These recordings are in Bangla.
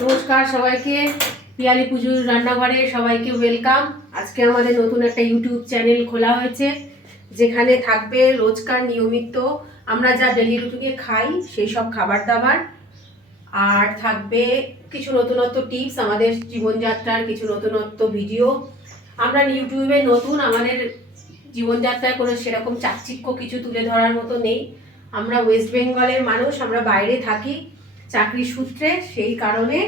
নমস্কার সবাইকে। পিয়ালি পুজোর রান্নাঘরে সবাইকে ওয়েলকাম। আজকে আমাদের নতুন একটা ইউটিউব চ্যানেল খোলা হয়েছে, যেখানে থাকবে রোজকার নিয়মিত। আমরা যা ডেলি রুটিনে খাই, সেই সব খাবার দাবার আর থাকবে কিছু নতুনত্ব টিপস, আমাদের জীবনযাত্রার কিছু নতুনত্ব ভিডিও। আমরা ইউটিউবে নতুন, আমাদের জীবনযাত্রায় কোনো সেরকম চাকচিক্য কিছু তুলে ধরার মতো নেই। আমরা ওয়েস্ট বেঙ্গলের মানুষ, আমরা বাইরে থাকি চাকরি সূত্রে, সেই কারণে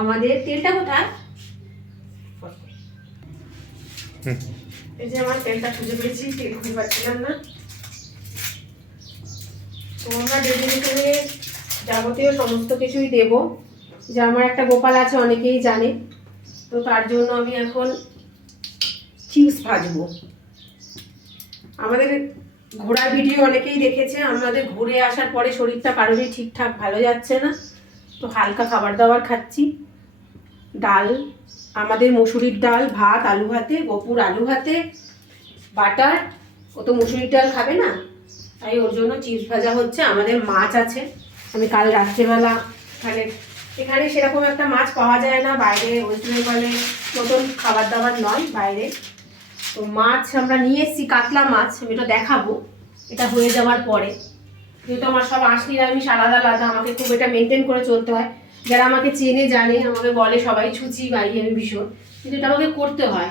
আমাদের তেলটা কোথায়? এই যে আমার তেলটা খুঁজে পেয়েছি, তেল খুঁজে পাচ্ছিলাম না। তো আমরা ডেলি রুটিনে যাবতীয় সমস্ত কিছুই দেব। যে আমার একটা গোপাল আছে, অনেকেই জানে। তো তার জন্য আমি এখন চিপস ভাজবো। আমাদের ঘোরার ভিডিও অনেকেই দেখেছে, আমাদের ঘুরে আসার পরে শরীরটা কারোরই ঠিকঠাক, ভালো যাচ্ছে না। তো হালকা খাবার দাবার খাচ্ছি। ডাল, আমাদের মুসুরির ডাল, ভাত, আলু ভাতে, গপুর আলু ভাতে, বাটার। ও তো মুসুরির ডাল খাবে না, তাই ওর জন্য চিপস ভাজা হচ্ছে, আমাদের মাছ আছে। আমি কাল রাত্রেবেলা এখানে এখানে সেরকম একটা মাছ পাওয়া যায় না, বাইরে ওয়েস্ট বেঙ্গলে নতুন খাবার দাবার নয় বাইরে। তো মাছ আমরা নিয়ে এসেছি, কাতলা মাছ, আমি এটা দেখাবো। এটা হয়ে যাওয়ার পরে। যেহেতু আমার সব আঁশ নিরামিষ, আলাদা আলাদা, আমাকে খুব এটা মেনটেন করে চলতে হয়। যারা আমাকে চেনে, জানে, আমাকে বলে সবাই ছুচি, বাড়ি আমি ভীষণ। কিন্তু এটা আমাকে করতে হয়।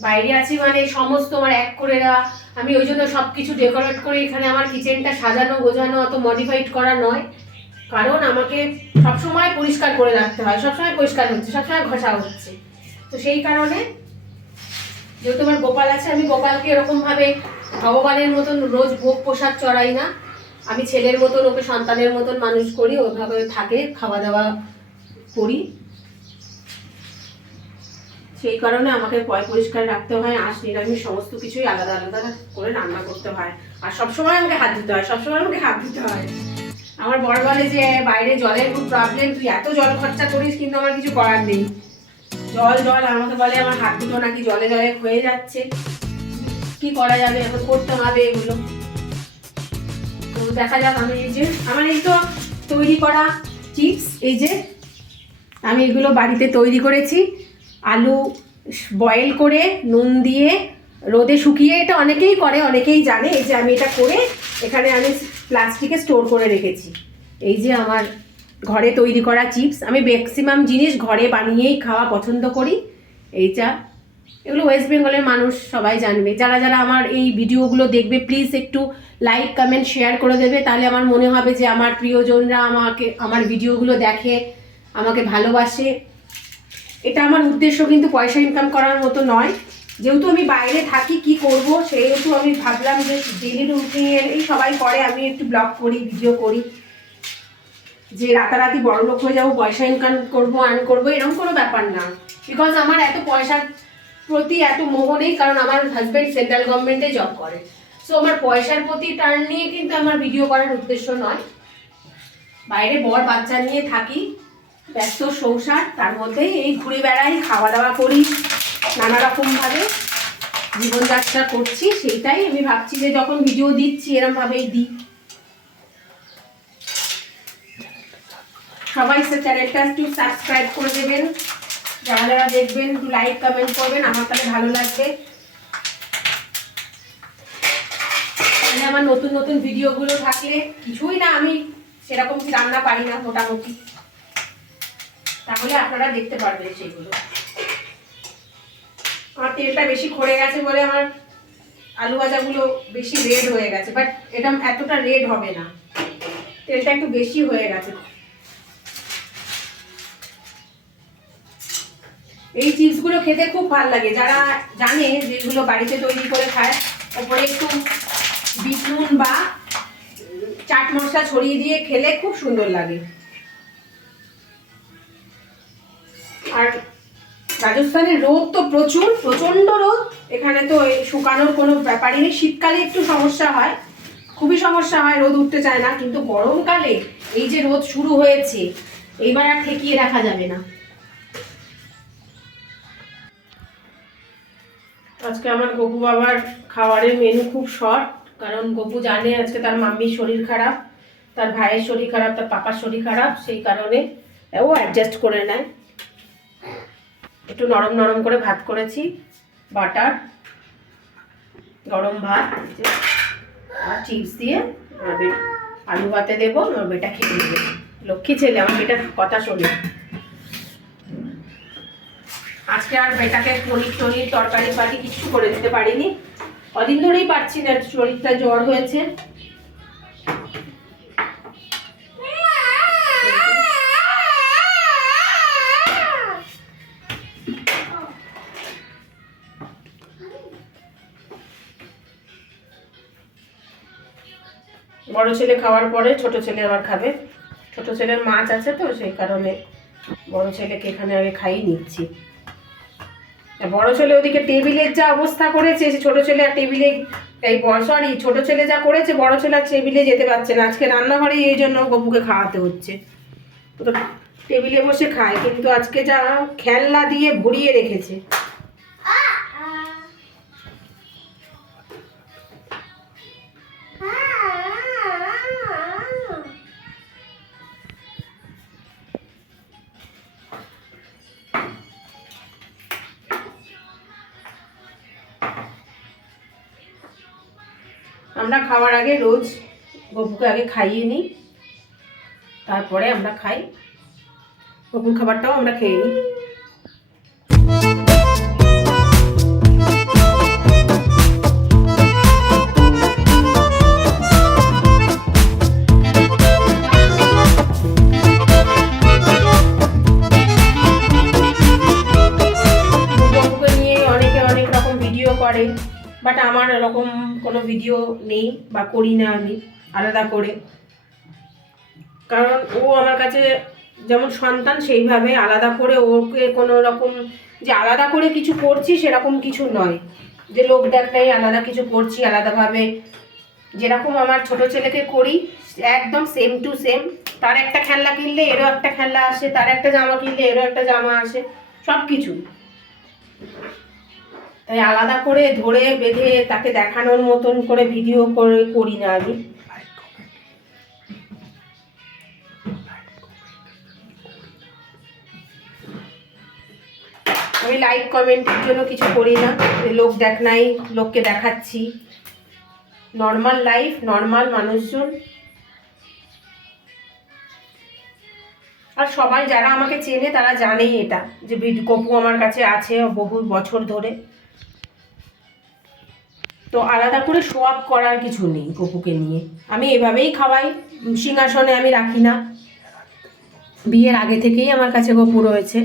বাইরে আছি মানে সমস্ত আমার এক করে দেওয়া। আমি ওই জন্য সব কিছু ডেকোরেট করে এখানে আমার কিচেনটা সাজানো, গোছানো, অত মডিফাইড করা নয়। কারণ আমাকে সবসময় পরিষ্কার করে রাখতে হয়। সবসময় পরিষ্কার হচ্ছে, সবসময় ঘষা হচ্ছে। তো সেই কারণে যেহেতু আমার গোপাল আছে, আমি গোপালকে এরকম ভাবে ভগবানের মতন রোজ ভোগ প্রসাদ চড়াই না। আমি ছেলের মতন, ওকে সন্তানের মতন মানুষ করি ওইভাবে থাকে খাওয়া দাওয়া করি। সেই কারণে আমাকে পয় পরিষ্কার রাখতে হয়, আঁশ, নিরামিষ, সমস্ত কিছুই আলাদা আলাদা করে রান্না করতে হয়। আর সবসময় আমাকে হাত দিতে হয়, সবসময় আমাকে হাত দিতে হয়। আমার বড় বলে যে, বাইরে জলের খুব প্রবলেম তুই এত জল খরচা করিস, কিন্তু আমার কিছু করার নেই। জল জল আমাকে বলে আমার হাত দুটো নাকি জলে জলে হয়ে যাচ্ছে। কি করা যাবে? এখন করতে হবে এগুলো। তো দেখা যাক আমি এই যে, আমার এই তো তৈরি করা চিপস, এই যে আমি এগুলো বাড়িতে তৈরি করেছি। আলু বয়েল করে, নুন দিয়ে, রোদে শুকিয়ে, এটা অনেকেই করে, অনেকেই জানে। এই যে আমি এটা করে এখানে আমি প্লাস্টিকে স্টোর করে রেখেছি। এই যে আমার ঘরে তৈরি করা চিপস। আমি ম্যাক্সিমাম জিনিস ঘরে বানিয়েই খাওয়া পছন্দ করি। এইটা। এগুলো ওয়েস্ট বেঙ্গলের মানুষ সবাই জানবে। যারা যারা আমার এই ভিডিওগুলো দেখবে প্লিজ একটু লাইক কমেন্ট শেয়ার করে দেবে। তাহলে আমার মনে হবে যে আমার প্রিয়জনরা আমাকে, আমার ভিডিওগুলো দেখে, আমাকে ভালোবাসে। এটা আমার উদ্দেশ্য, কিন্তু পয়সা ইনকাম করার মতো নয়। যেহেতু আমি বাইরে থাকি, কি করব? সেহেতু আমি ভাবলাম যে ডেলি রুটিনের এই সবাই করে, আমি একটু ব্লগ করি ভিডিও করি। যে রাতারাতি বড় লোক হয়ে যাব, পয়সা ইনকাম করব আর্ন করব, এরকম কোনো ব্যাপার না। বিকজ আমার এত পয়সার প্রতি এত মোহ নেই, কারণ আমার হাজব্যান্ড সেন্ট্রাল গভর্নমেন্টে জব করে। সো আমার পয়সার প্রতি টার্ন নিয়ে কিন্তু আমার ভিডিও করার উদ্দেশ্য নয়। বাইরে বর বাচ্চা নিয়ে থাকি, ব্যস্ত সংসার, তার মধ্যে এই ঘুরে বেড়াই খাওয়া দাওয়া করি, নানা রকমভাবে জীবনযাত্রা করছি, সেইটাই আমি ভাবছি যে যখন ভিডিও দিচ্ছি, এরমভাবেই দিই। সবাই সে চ্যানেলটা একটু সাবস্ক্রাইব করে দেবেন। যারা যারা দেখবেন, একটু লাইক কমেন্ট করবেন, আমার তাহলে ভালো লাগবে। তাহলে আমার নতুন নতুন ভিডিওগুলো থাকলে কিছুই না, আমি সেরকম রান্না পারি না মোটামুটি। তাহলে আপনারা দেখতে পারবেন সেইগুলো আমার তেলটা বেশি খড়ে গেছে বলে আমার আলু ভাজাগুলো বেশি রেড হয়ে গেছে বাট এটা এতটা রেড হবে না। তেলটা একটু বেশি হয়ে গেছে। এই চিপসগুলো খেতে খুব ভালো লাগে। যারা জানে যেগুলো বাড়িতে তৈরি করে খায়, ওপরে একটু বিট নুন বা চাট মশলা ছড়িয়ে দিয়ে খেলে খুব সুন্দর লাগে। আর রাজস্থানের রোদ তো প্রচুর, প্রচণ্ড রোদ। এখানে তো শুকানোর কোনো ব্যাপারই নেই। শীতকালে একটু সমস্যা হয়, খুবই সমস্যা হয়, রোদ উঠতে চায় না। কিন্তু গরমকালে এই যে রোদ শুরু হয়েছে, এইবার আর ঠেকিয়ে রাখা যাবে না। আজকে আমার গপু বাবার খাবারের মেনু খুব শর্ট কারণ গপু জানে আজকে তার মাম্মির শরীর খারাপ, তার ভাইয়ের শরীর খারাপ, তার পাপার শরীর খারাপ, সেই কারণে ও অ্যাডজাস্ট করে নেয়। একটু নরম নরম করে ভাত করেছি, বাটার, গরম ভাত আর চিপস দিয়ে আলু ভাতে দেবো, আর বেটা খেয়ে নেবে লক্ষ্মী ছেলে, আমার বেটা কথা শোনে। আজকে আর বেটাকে পনির টনির তরকারি পাটি কিছু করে দিতে পারিনি। কদিন ধরেই পারছি না, শরীরটা জ্বর হয়েছে। বড় ছেলে খাওয়ার পরে ছোট ছেলে আবার খাবে। ছোট ছেলের মাছ আছে তো, সেই কারণে বড় ছেলেকে এখানে আগে খাইয়ে নিচ্ছি। বড় ছেলে ওদিকে টেবিলের যা অবস্থা করেছে, সে ছোট ছেলে আর টেবিলে, এই সরি ছোট ছেলে যা করেছে, বড় ছেলে আর টেবিলে যেতে পারছে না। আজকে রান্নাঘরে এই জন্য গপুকে খাওয়াতে হচ্ছে। তো টেবিলে বসে খায়, কিন্তু আজকে যা খেলনা দিয়ে ভরিয়ে রেখেছে। আমরা খাওয়ার আগে রোজ গপুকে আগে খাইয়ে নিই। তারপরে আমরা খাই। গপুর খাবারটাও আমরা খেয়ে নিই। ভিডিও নেই বা করি না আমি, আলাদা করে। কারণ ও আমার কাছে যেমন সন্তান, সেইভাবে আলাদা করে ওকে কোনো রকম যে আলাদা করে কিছু করছি সেরকম কিছু নয়। যে লোক দেখাই আলাদা কিছু করছি, আলাদাভাবে যেরকম আমার ছোট ছেলেকে করি, একদম সেম টু সেম তার একটা খেলনা কিনলে এরও একটা খেলনা আসে, তার একটা জামা কিনলে এরও একটা জামা আসে সব কিছু তাই আলাদা করে ধরে বেঁধে তাকে দেখানোর মতন করে ভিডিও করে করি না আমি। আমি লাইক কমেন্টের জন্য কিছু করি না। লোক দেখ নাই, লোককে দেখাচ্ছি। নর্মাল লাইফ নর্মাল মানুষজন। আর সবাই যারা আমাকে চেনে তারা জানেই এটা, যে কপু আমার কাছে আছে বহু বছর ধরে। তো আলাদা করে শো আপ করার কিছু নেই কপুকে নিয়ে। আমি এভাবেই খাওয়াই, সিংহাসনে আমি রাখি না। বিয়ের আগে থেকেই আমার কাছে গপু রয়েছে